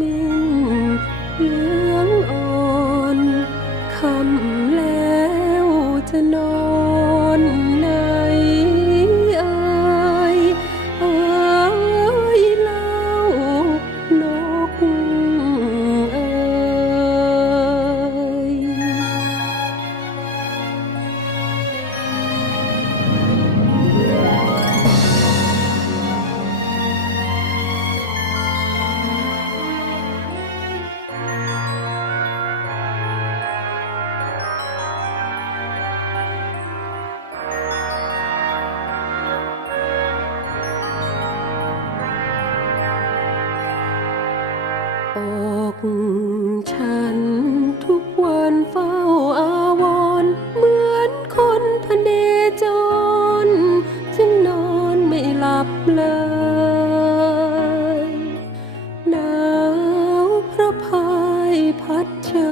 มิ้นเหลืองอ่อนคำแล้วจะนอนไหนเอ่ยเอ่ยเล่านกเอ่ย อกฉันทุกวันเฝ้าอาวรณ์เหมือนคนพเนจรจึงนอนไม่หลับเลยหนาวเพราะพายพัดเชย